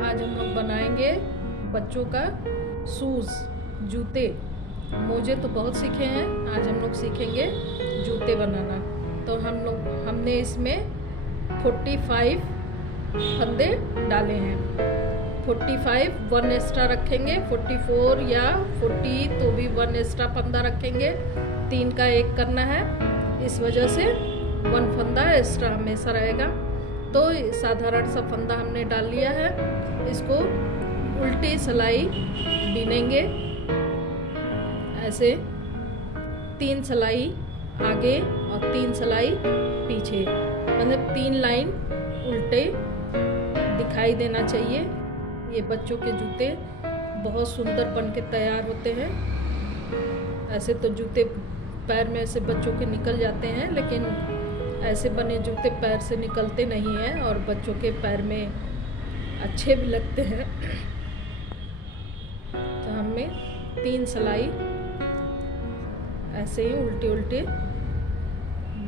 आज हम लोग बनाएंगे बच्चों का शूज़, जूते। मोजे तो बहुत सीखे हैं, आज हम लोग सीखेंगे जूते बनाना। तो हमने इसमें 45 फंदे डाले हैं। 45 1 एक्स्ट्रा रखेंगे, 44 या 40 तो भी 1 एक्स्ट्रा फंदा रखेंगे। 3 का 1 करना है, इस वजह से 1 फंदा एक्स्ट्रा हमेशा रहेगा। तो साधारण सा फंदा हमने डाल लिया है। इसको उल्टी सिलाई बिनेंगे, ऐसे 3 सिलाई आगे और 3 सिलाई पीछे, मतलब 3 लाइन उल्टे दिखाई देना चाहिए। ये बच्चों के जूते बहुत सुंदर बन के तैयार होते हैं। ऐसे तो जूते पैर में से बच्चों के निकल जाते हैं, लेकिन ऐसे बने जूते पैर से निकलते नहीं हैं और बच्चों के पैर में अच्छे भी लगते हैं। तो हमें 3 सिलाई ऐसे ही उल्टे उल्टे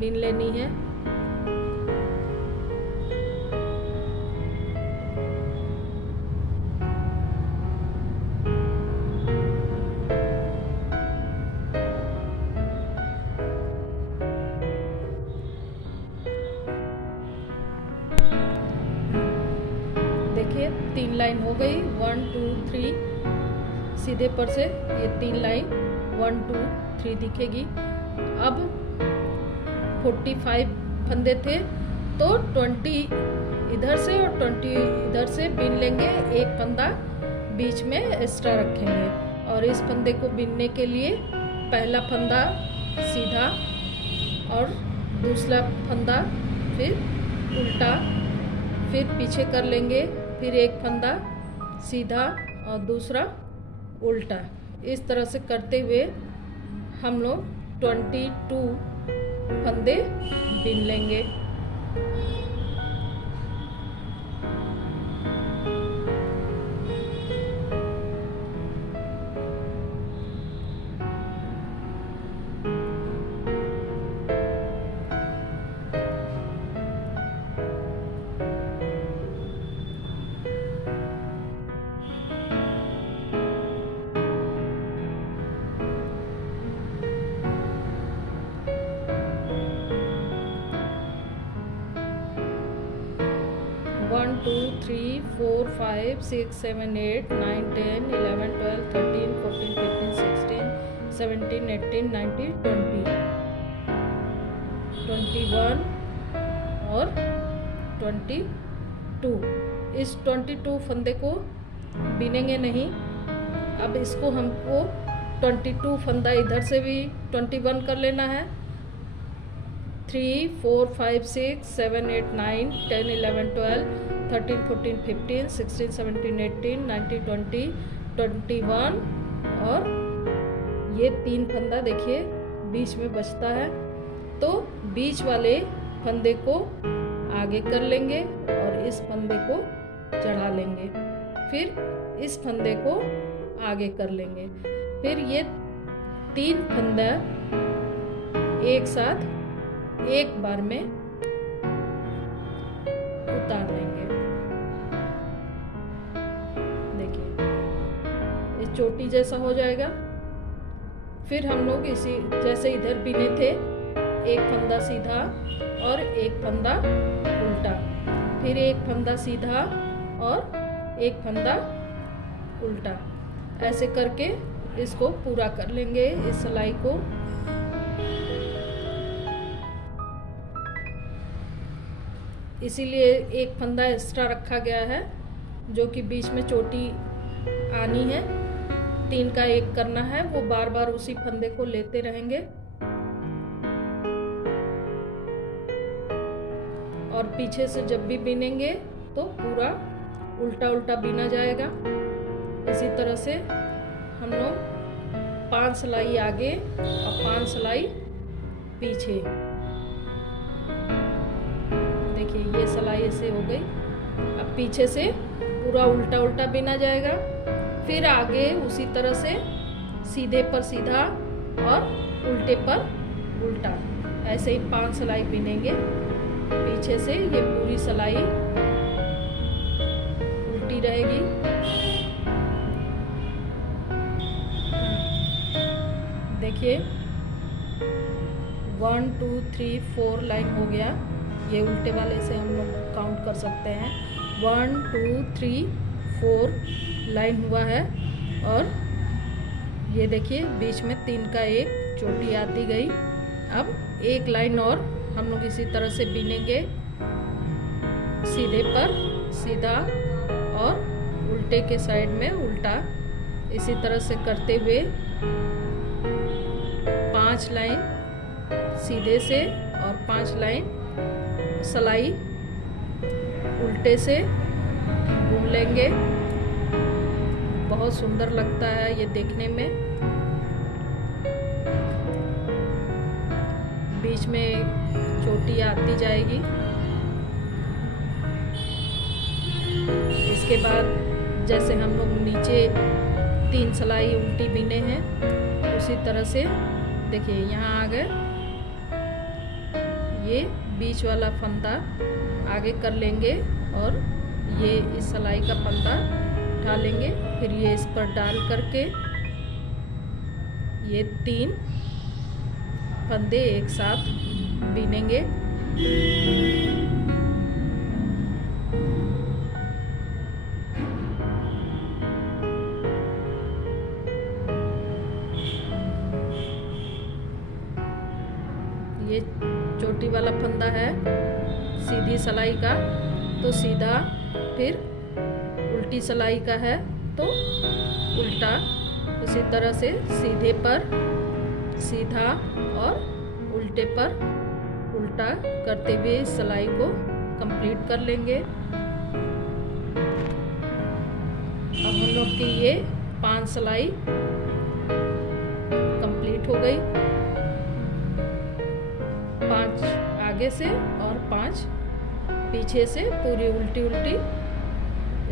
बिन लेनी है। देखिए 3 लाइन हो गई, 1 2 3 सीधे पर से ये 3 लाइन 1 2 3 दिखेगी। अब 45 फंदे थे तो 20 इधर से और 20 इधर से बिन लेंगे। एक फंदा बीच में एक्स्ट्रा रखेंगे और इस फंदे को बिनने के लिए पहला फंदा सीधा और दूसरा फंदा फिर उल्टा, फिर पीछे कर लेंगे, फिर एक फंदा सीधा और दूसरा उल्टा। इस तरह से करते हुए हम लोग 22 फंदे बिन लेंगे। वन 2 3 4 5 6 7 8 9 10 11 12 13 14 15 16 17 18 19 20 21 और 22। इस 22 फंदे को बिनेंगे नहीं। अब इसको हमको 22 फंदा इधर से भी 21 कर लेना है। 3 4 5 6 7 8 9 10 11 12 13 14 15 16 17 18 19 20 21 और ये 3 फंदा देखिए बीच में बचता है, तो बीच वाले फंदे को आगे कर लेंगे और इस फंदे को चढ़ा लेंगे, फिर इस फंदे को आगे कर लेंगे, फिर ये 3 फंदा एक साथ एक बार में उतार लेंगे। देखिए ये चोटी जैसा हो जाएगा। फिर हम लोग इसी जैसे इधर बिने थे, एक फंदा सीधा और एक फंदा उल्टा, फिर एक फंदा सीधा और एक फंदा उल्टा, ऐसे करके इसको पूरा कर लेंगे इस सिलाई को। इसीलिए एक फंदा एक्स्ट्रा रखा गया है, जो कि बीच में चोटी आनी है। 3 का 1 करना है, वो बार बार उसी फंदे को लेते रहेंगे और पीछे से जब भी बिनेंगे तो पूरा उल्टा उल्टा बिना जाएगा। इसी तरह से हम लोग 5 सिलाई आगे और 5 सिलाई पीछे। देखिए ये सिलाई ऐसे हो गई। अब पीछे से पूरा उल्टा उल्टा बिना जाएगा, फिर आगे उसी तरह से सीधे पर सीधा और उल्टे पर उल्टा, ऐसे ही 5 सिलाई बिनेंगे। पीछे से ये पूरी सिलाई उल्टी उल्टी रहेगी। देखिए 1 2 3 4 लाइन हो गया। ये उल्टे वाले से हम लोग काउंट कर सकते हैं। 1 2 3 4 लाइन हुआ है। और ये देखिए बीच में 3 का एक चोटी आती गई। अब एक लाइन और हम लोग इसी तरह से बीनेंगे, सीधे पर सीधा और उल्टे के साइड में उल्टा, इसी तरह से करते हुए 5 लाइन सीधे से और 5 लाइन सलाई उल्टे से बुन लेंगे। बहुत सुंदर लगता है ये देखने में। बीच में चोटी आती जाएगी। इसके बाद जैसे हम लोग नीचे 3 सलाई उल्टी बीने हैं, उसी तरह से देखिए यहाँ आ गए। ये बीच वाला फंदा आगे कर लेंगे और ये इस सलाई का फंदा उठा लेंगे। फिर ये इस पर डाल करके ये 3 फंदे एक साथ बीनेंगे। ये चोटी वाला फंदा है सीधी सलाई का, तो सीधा, फिर उल्टी सलाई का है तो उल्टा। उसी तरह से सीधे पर सीधा और उल्टे पर उल्टा करते हुए इस सलाई को कंप्लीट कर लेंगे। अब हम लोग की ये 5 सलाई कंप्लीट हो गई। 5 आगे से और 5 पीछे से, पूरी उल्टी उल्टी।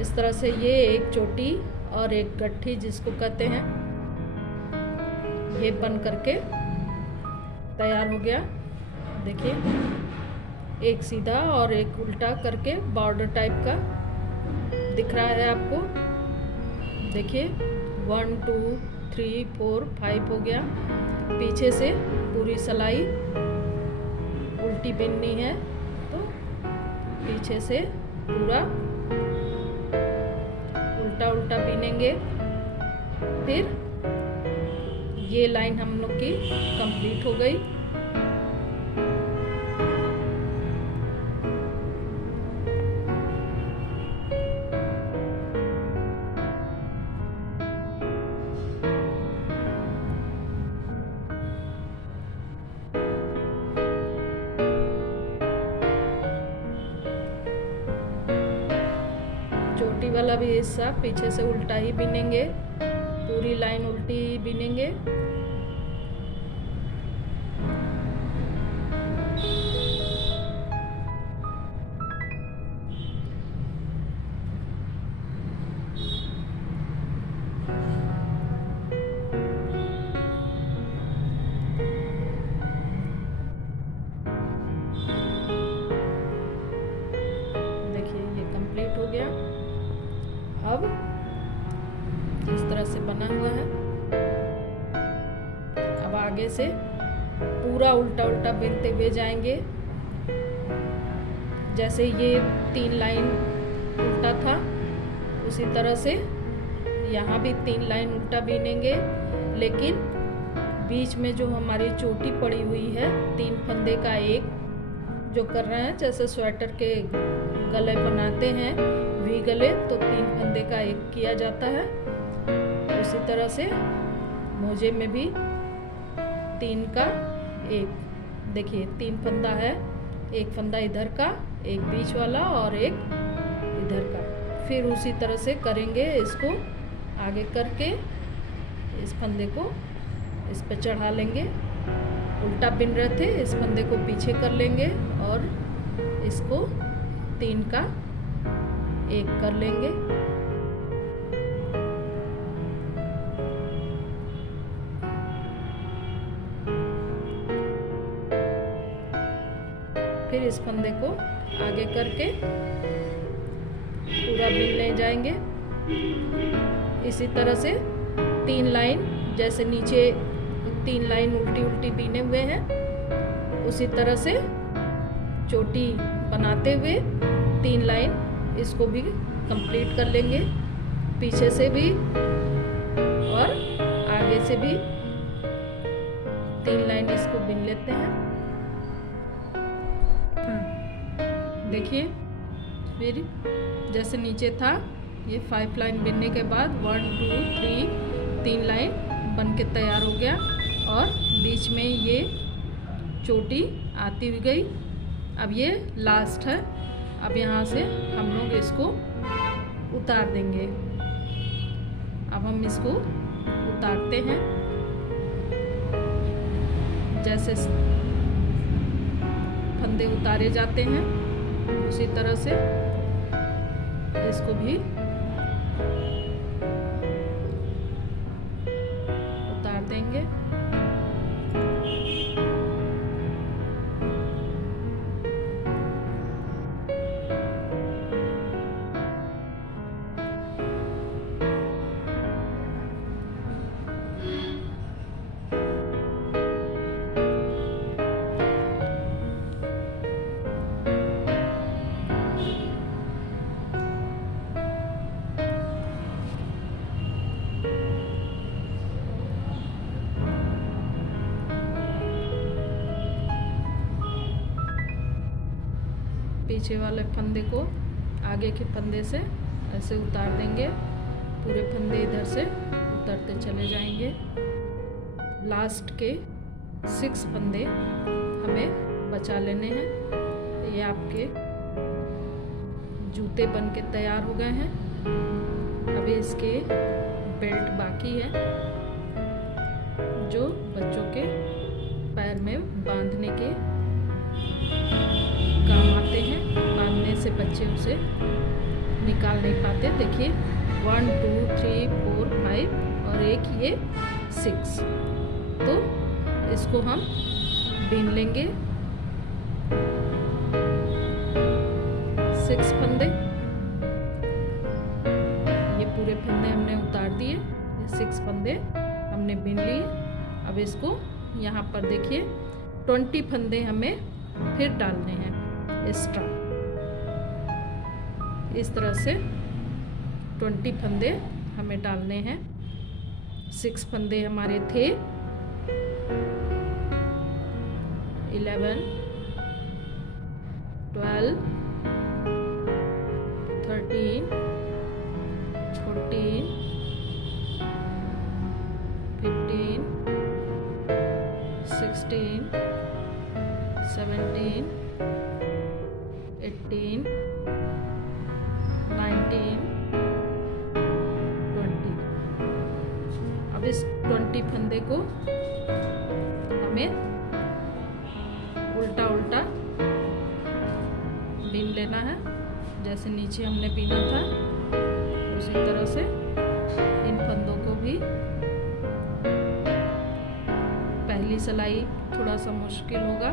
इस तरह से ये एक चोटी और एक गट्ठी जिसको कहते हैं, ये बन करके तैयार हो गया। देखिए एक सीधा और एक उल्टा करके बॉर्डर टाइप का दिख रहा है आपको। देखिए 1 2 3 4 5 हो गया। पीछे से पूरी सलाई उल्टी बिननी है तो पीछे से पूरा उल्टा उल्टा बिनेंगे। फिर ये लाइन हम लोग की कंप्लीट हो गई। चोटी वाला भी हिस्सा पीछे से उल्टा ही बिनेंगे, पूरी लाइन उल्टी ही बिनेंगे। देखिए ये कंप्लीट हो गया। अब इस तरह से बना हुआ है। अब आगे से पूरा उल्टा उल्टा बिनते हुए जाएंगे। जैसे ये 3 लाइन उल्टा था, उसी तरह से यहाँ भी 3 लाइन उल्टा बिनेंगे। लेकिन बीच में जो हमारी चोटी पड़ी हुई है, 3 फंदे का एक जो कर रहे हैं, जैसे स्वेटर के गले बनाते हैं वी गले, तो 3 फंदे का एक किया जाता है। उसी तरह से मोजे में भी 3 का एक, देखिए 3 फंदा है, एक फंदा इधर का, एक बीच वाला और एक इधर का। फिर उसी तरह से करेंगे, इसको आगे करके इस फंदे को इस पे चढ़ा लेंगे। उल्टा बिन रहे थे, इस फंदे को पीछे कर लेंगे और इसको 3 का एक कर लेंगे। फिर इस फंदे को आगे करके पूरा बिनने जाएंगे। इसी तरह से 3 लाइन, जैसे नीचे 3 लाइन उल्टी उल्टी बीने हुए हैं, उसी तरह से चोटी बनाते हुए 3 लाइन इसको भी कंप्लीट कर लेंगे। पीछे से भी और आगे से भी 3 लाइन इसको बिन लेते हैं। देखिए, फिर जैसे नीचे था ये 5 लाइन बिनने के बाद 1 2 3 लाइन बन के तैयार हो गया और बीच में ये चोटी आती हुई गई। अब ये लास्ट है। अब यहाँ से हम लोग इसको उतार देंगे। अब हम इसको उतारते हैं। जैसे फंदे उतारे जाते हैं उसी तरह से इसको भी उतार देंगे। पीछे वाले फंदे को आगे के फंदे से ऐसे उतार देंगे। पूरे फंदे इधर से उतरते चले जाएंगे। लास्ट के 6 फंदे हमें बचा लेने हैं। ये आपके जूते बन के तैयार हो गए हैं। अभी इसके बेल्ट बाकी है जो बच्चों के पैर में बांधने के काम आते हैं। बांधने से बच्चे उसे निकाल नहीं पाते। देखिए 1 2 3 4 5 और एक ये 6। तो इसको हम बीन लेंगे। 6 फंदे, ये पूरे फंदे हमने उतार दिए। ये 6 फंदे हमने बीन लिए। अब इसको यहाँ पर देखिए 20 फंदे हमें फिर डालने हैं एक्स्ट्रा। इस तरह से 20 फंदे हमें डालने हैं। 6 फंदे हमारे थे 11 12 13 14 15 16 17 18 19 20। अब इस 20 फंदे को हमें उल्टा उल्टा बीन लेना है। जैसे नीचे हमने बीना था उसी तरह से इन फंदों को भी। पहली सिलाई थोड़ा सा मुश्किल होगा,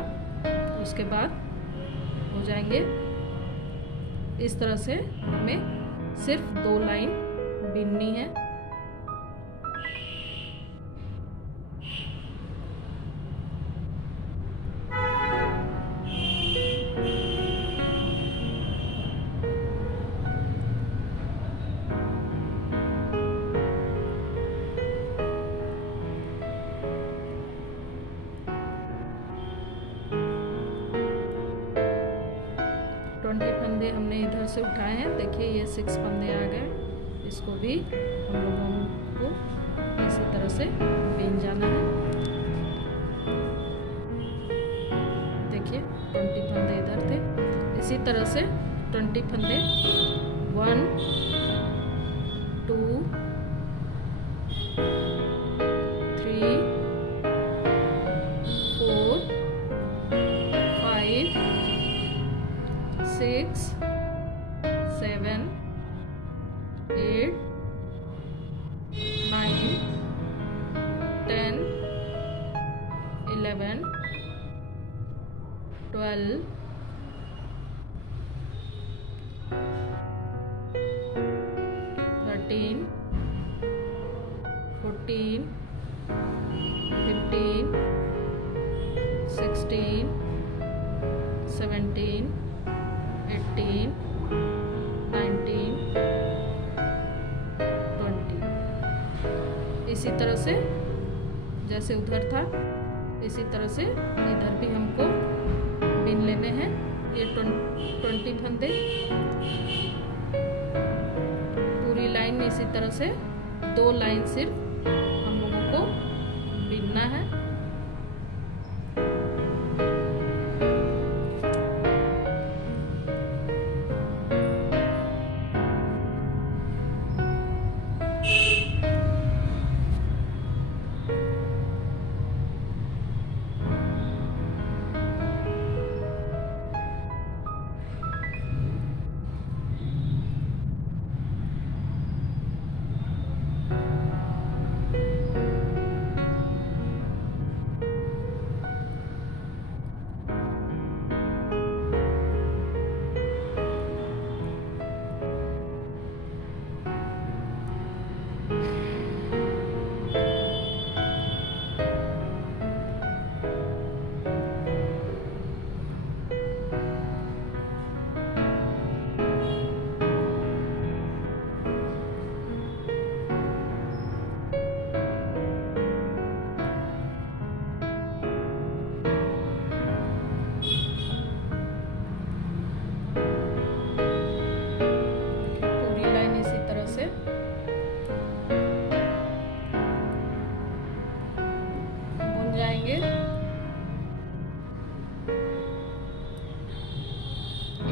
उसके बाद हो जाएंगे। इस तरह से हमें सिर्फ 2 लाइन बीननी है। फंदे हमने इधर से उठाए हैं। देखिए ये 6 फंदे आ गए। इसको भी हम लोगों को इसी तरह से बीन जाना है। देखिए 20 फंदे इधर थे। इसी तरह से 20 फंदे 1 2 3 4 5 6 7 8 9 10 11 12 इसी तरह से जैसे उधर था इसी तरह से इधर भी हमको बीन लेने हैं। ये 20 फंदे पूरी लाइन इसी तरह से 2 लाइन सिर्फ हम लोगों को बीनना है।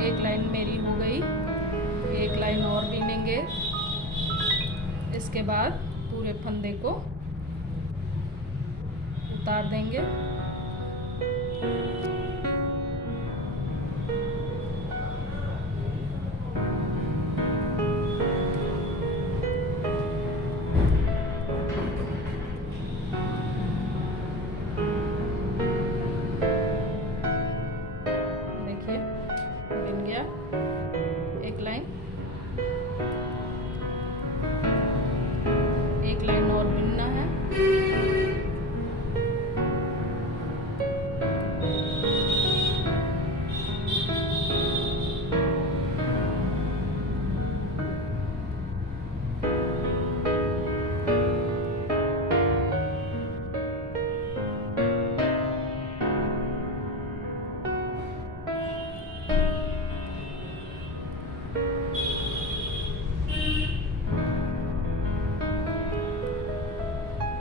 एक लाइन मेरी हो गई, एक लाइन और बीनेंगे। इसके बाद पूरे फंदे को उतार देंगे। एक लाइन और बिनना है।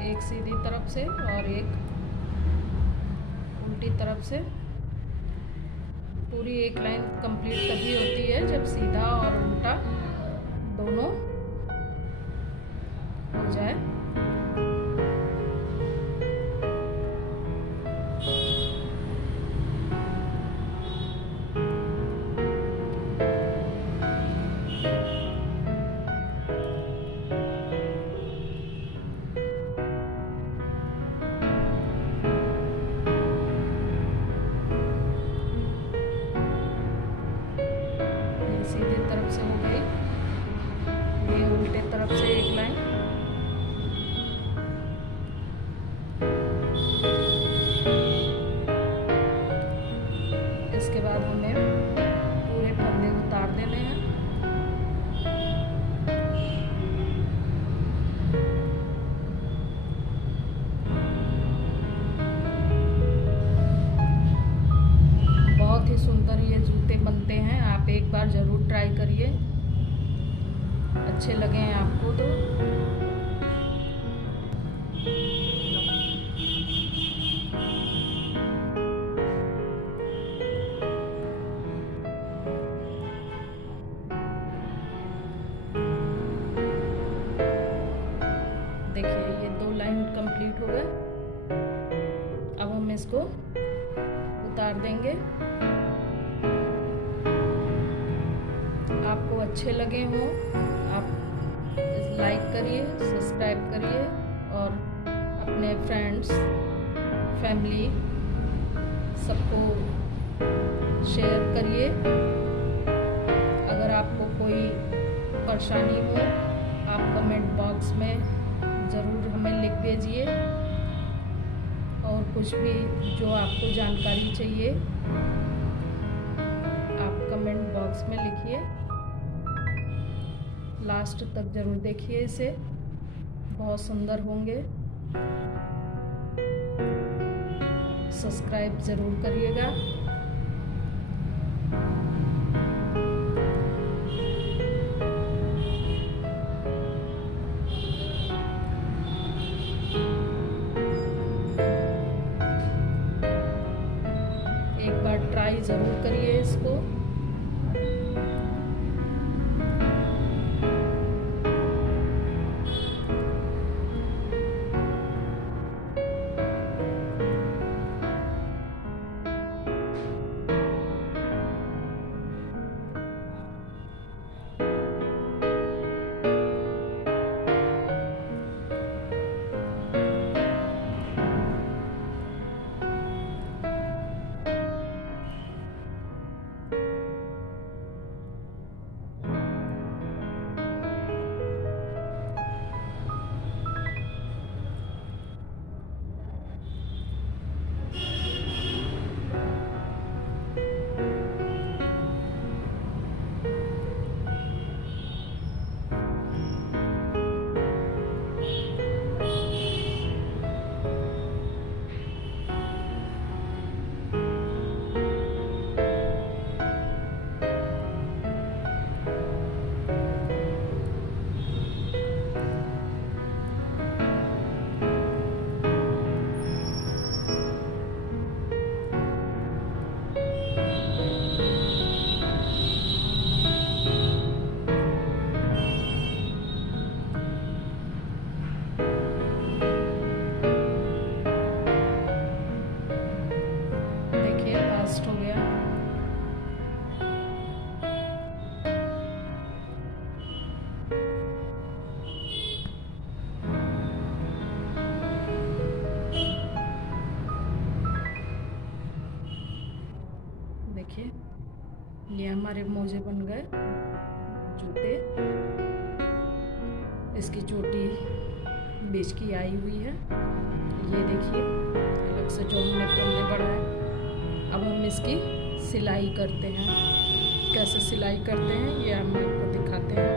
एक सीधी तरफ से और एक उल्टी तरफ से। पूरी एक लाइन कंप्लीट तभी होती है जब सीधा और उल्टा दोनों हो जाए। सीधी तरफ से हो गई, ये उल्टे तरफ से एक लाइन। इसके बाद हमें पूरे फंदे उतार देने हैं। बहुत ही सुंदर ये जूते बनते हैं, आप एक बार ज़रूर ट्राई करिए। अच्छे लगे हैं आपको तो देखिए ये 2 लाइन कंप्लीट हो गए। अब हम इसको उतार देंगे। आपको अच्छे लगे हों आप लाइक करिए, सब्सक्राइब करिए और अपने फ्रेंड्स फैमिली सबको शेयर करिए। अगर आपको कोई परेशानी हो आप कमेंट बॉक्स में ज़रूर हमें लिख दीजिए, और कुछ भी जो आपको जानकारी चाहिए आप कमेंट बॉक्स में लिखिए। लास्ट तक ज़रूर देखिए इसे। बहुत सुंदर होंगे। सब्सक्राइब ज़रूर करिएगा। एक बार ट्राई ज़रूर करिए इसको। हो गया। देखिए ये हमारे मोजे बन गए, जूते। इसकी चोटी बीच की आई हुई है, ये देखिए अलग से जो हमने पहले बढ़ाया। अब हम इसकी सिलाई करते हैं। कैसे सिलाई करते हैं ये हम आपको दिखाते हैं।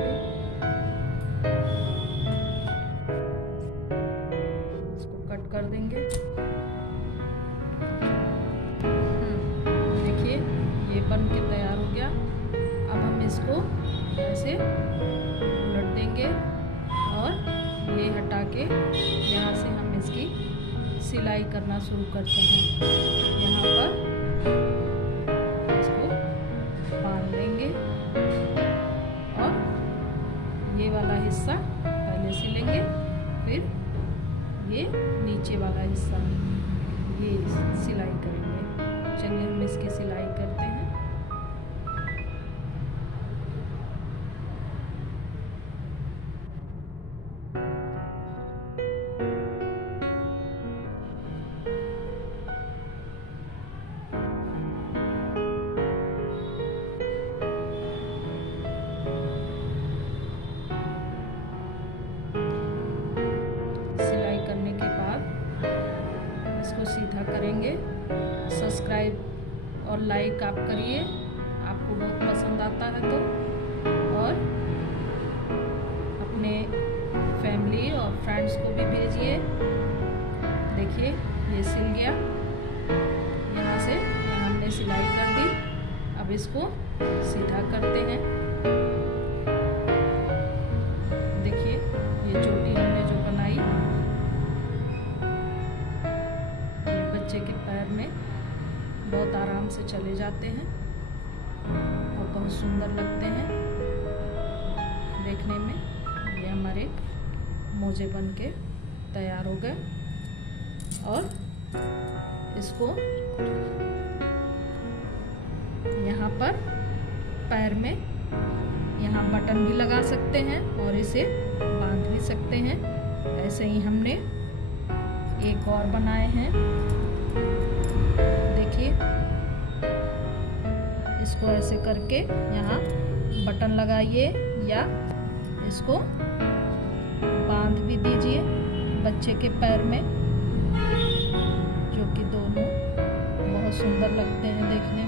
अभी इसको कट कर देंगे। देखिए ये बन के तैयार हो गया। अब हम इसको ऐसे उलट देंगे और ये हटा के यहाँ से हम इसकी सिलाई करना शुरू करते हैं। यहाँ पर इसको बांध देंगे और ये वाला हिस्सा पहले सिलेंगे, फिर ये नीचे वाला हिस्सा ये सिलाई करेंगे। चलिए हम इसकी सिलाई करते हैं। सीधा करेंगे। सब्सक्राइब और लाइक आप करिए, आपको बहुत पसंद आता है तो, और अपने फैमिली और फ्रेंड्स को भी भेजिए। देखिए ये सिल गया, यहाँ से यहाँ हमने सिलाई कर दी। अब इसको सीधा करते हैं। देखिए ये चोटी हमने जो बनाई, बच्चे के पैर में बहुत आराम से चले जाते हैं और बहुत सुंदर लगते हैं देखने में। ये हमारे मोजे बन के तैयार हो गए। और इसको यहाँ पर पैर में यहाँ बटन भी लगा सकते हैं और इसे बांध भी सकते हैं। ऐसे ही हमने एक और बनाए हैं। देखिए इसको ऐसे करके यहाँ बटन लगाइए या इसको बांध भी दीजिए बच्चे के पैर में, जो कि दोनों बहुत सुंदर लगते हैं देखने में।